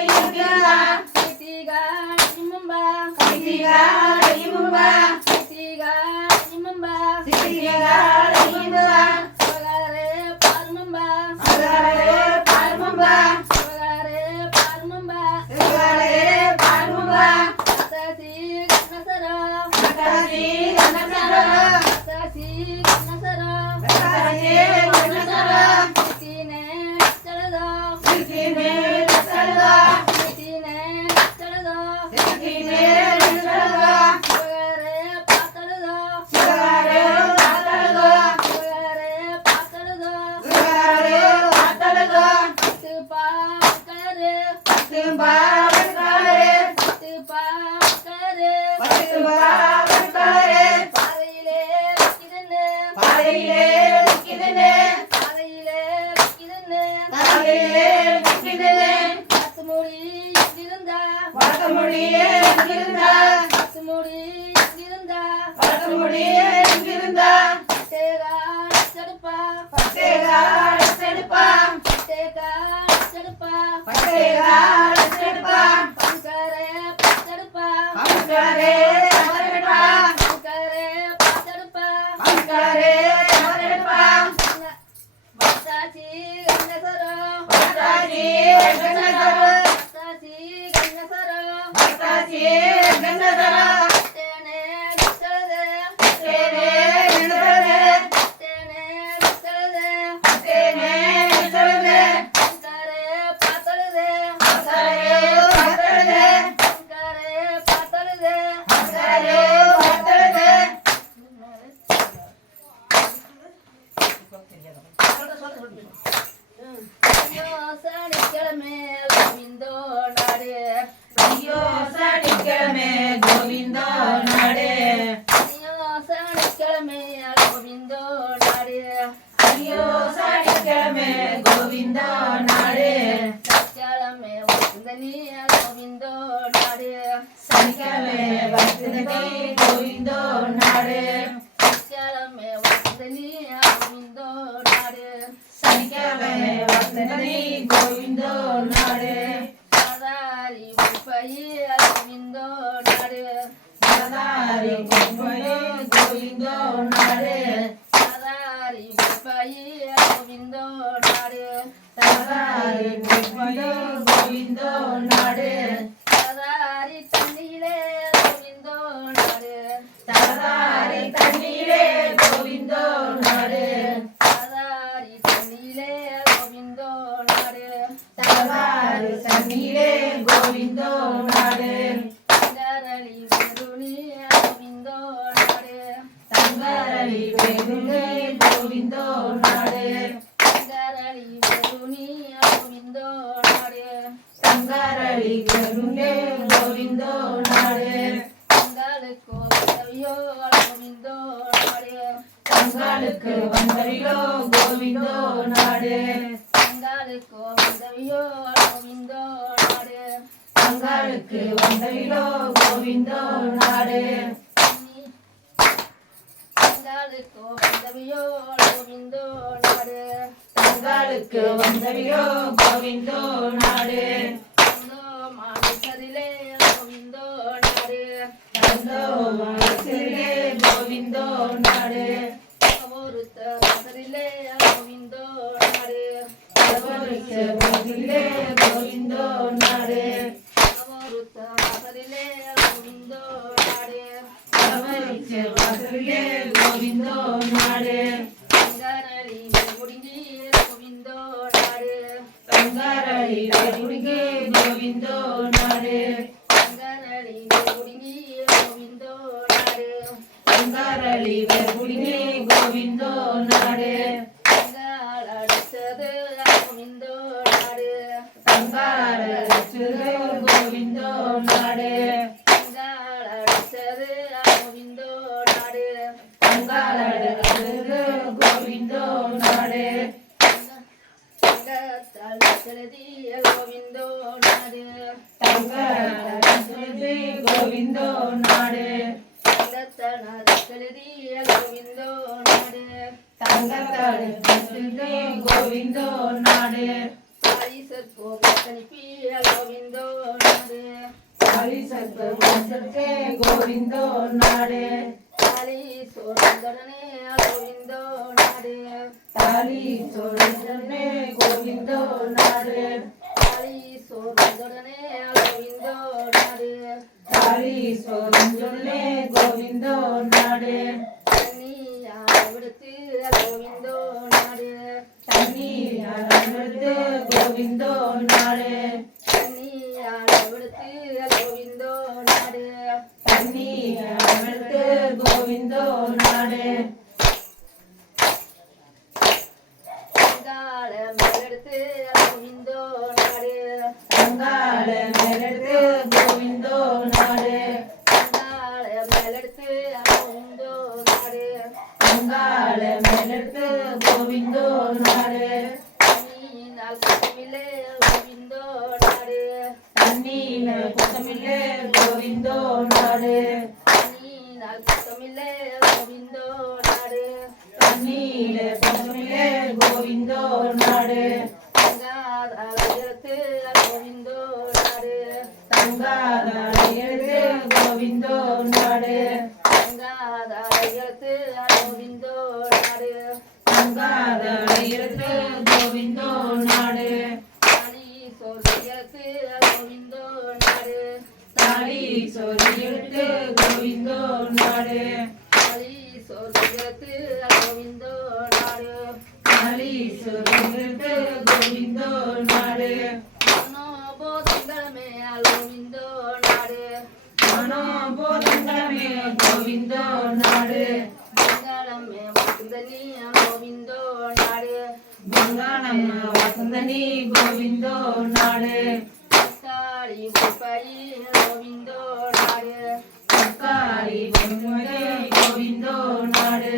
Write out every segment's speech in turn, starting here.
இங்கிருந்தா தங்காள தண்ணீல குத்தமில்லே கோவிந்தோ நாடு தண்ணீனால் குத்தமில்லே கோவிந்தோ நாடு தண்ணீல குத்தமில்லே கோவிந்தோ நாடு தங்காத அழகத்து கோவிந்தோ நாடு தங்காத அழகத்து கோவிந்தோ நாடு தங்காத அழகத்து கோவிந்தோ நாடு தங்காத அழகத்து கோவிந்தோ நாடு தாலி சோதியத்து கோவிந்தோ நாடு தாலி சொரியெடுத்து கோவிந்தோ நாடு தாலி சோதியத்து கோவிந்தோ நாடு தாலி சொரியெடுத்து கோவிந்தோ நாடு மனோபோதங்களமே கோவிந்தோ நாடு மனோபோதங்களமே கோவிந்தோ நாடு மங்களமே வசந்தனி கோவிந்தோ நாடு மங்களம் வசந்தனி கோவிந்தோ நாடு தக்காளி உப்பை கோவிந்தோ நாடு தக்காளி பொன்முறை கோவிந்தோ நாடு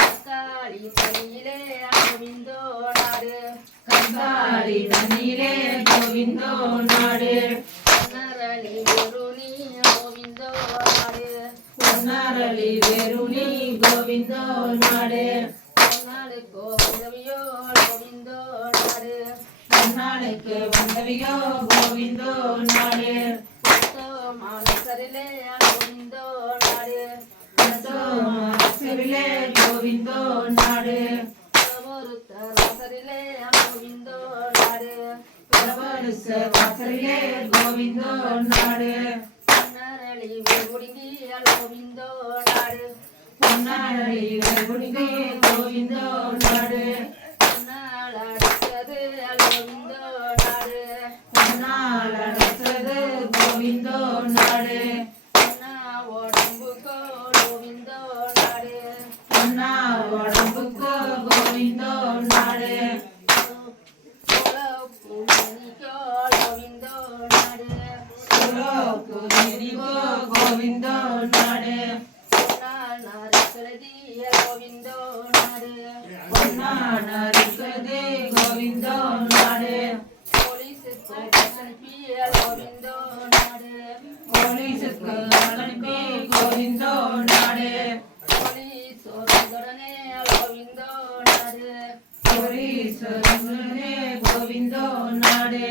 தக்காளி பனியிலே கோவிந்தோ நாடு தக்காளி தண்ணீரே கோவிந்தோ நாடு நரளி குருணி கோவிந்தோ நாடு பொன்னாரளி வெறுனி கோவிந்தோ நாடு நாளுக்கோ உதவியோ கோவிந்தோ நாடு நாளைக்கு வந்தவியோ கோவிந்தோ நாடு மானசரிலே கோவிந்தோ நாடு சிறிலே கோவிந்தோ நாடு ஒருத்தரசரிலே கோவிந்தோ நாடு வாசலிலே கோவிந்தோ நாடு நரளி முடிங்கி கோவிந்தோ நாடு பொன்னாரளி வெறுனி கோவிந்தோ நாடு நாள் அடித்தது கோவிந்தோ நாடு பொன்னால் அடைத்தது கோவிந்தோ நாடு உடம்புக்கோ கோவிந்தோ நாடு பொன்னா உடம்புக்கு கோவிந்தோ நாடு பூமிக்கோ கோவிந்தோ நாடு கோவிந்தோ நாடு நரசலதி கோவிந்தோ நாடு பொன்னான இருக்கிறது கோவிந்தோ நாடு போலீஸுக்கு அனுப்பி கோவிந்தோ நாடு போலீஸுக்கு அனுப்பி கோவிந்தோ நாடு போலீஸ் உடனே கோவிந்தோ நாடு போலீஸ் கோவிந்தோ நாடு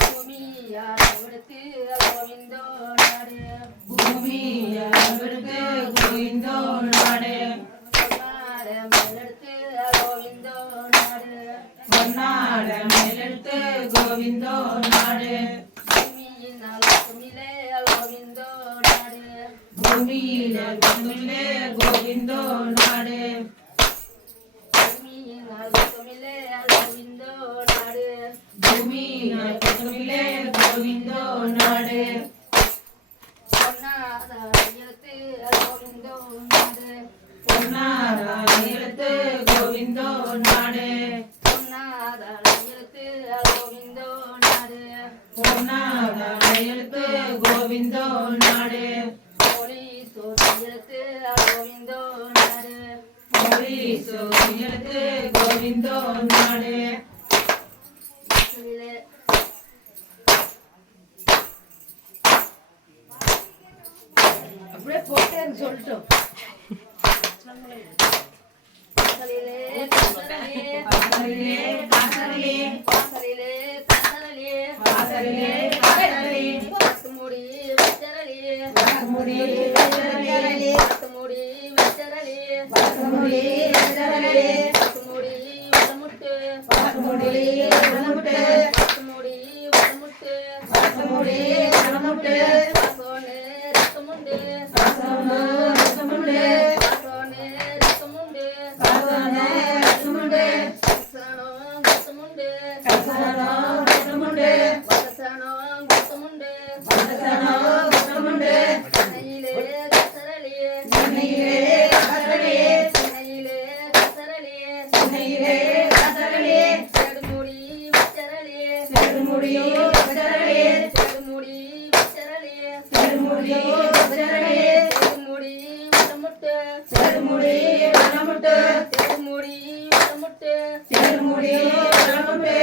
பூமியாவிடத்து கோவிந்தோ நாடு பூமி அவருக்கு கோவிந்தோ நாடு மேலெடுத்து கோவிந்தோ நாடு பொன்னாட மேலெடுத்து கோவிந்தோ நாடு பூமியின் அழகுமிலே கோவிந்தோ நாடு பூமியில கொண்டுள்ளே கோவிந்தோ நாடு பூமியின் அழகுமிலே கோவிந்தோ நாடு பூமியில கொண்டுள்ளே கோவிந்தோ நாடு பொன்னாத எழுத்து கோவிந்தோ நாடு பொன்னாட எழுத்து கோவிந்தோ நாடு பொன்னாத எழுத்து கோவிந்தோ நாடு பொன்னாட எழுத்து கோவிந்தோ நாடு போலீஸ் எழுத்து கோவிந்தோ நாடு போலீஸ் எழுத்து கோவிந்தோ நாடு அப்படியே போட்டேன்னு சொல்லிட்டோம். வாசலிலே கசரலே வாசலிலே காசலிலே வாசலிலே கசரலே வாசலிலே காசலிலே வாசமுடி வெச்சரலே வாசமுடி வெச்சரலே வாசமுடி வெச்சரலே வாசமுடி வெச்சரலே வாசமுடி வடமுட்டு வாசமுடி வனமுட்டு வாசமுடி வடமுட்டு வாசமுடி வனமுட்டு வாசோனே ரத்தமுண்டு வாசமுடு ரசமுண்டு வாசோனே ரத்தமுண்டு வாசனே ரசமுண்டு வசனோ ரத்தமுண்டு கசனோ ரசமுண்டு வசனோ ரத்தமுண்டு வசனோ ரசமுண்டு நெய்யிலே கசரலே சென்னையிலே காசலிலே நெய்யிலே கசரலே சென்னையிலே காசலிலே செடுமுடி வெச்சரலே செடுமுடி வெச்சரலே செடுமுடி வெச்சரலே செடுமுடி வெச்சரலே செடுமுடி வடமுட்டு செடுமுடி வனமுட்டு செடுமுடி வடமுட்டு செடுமுடி வனமுட்டு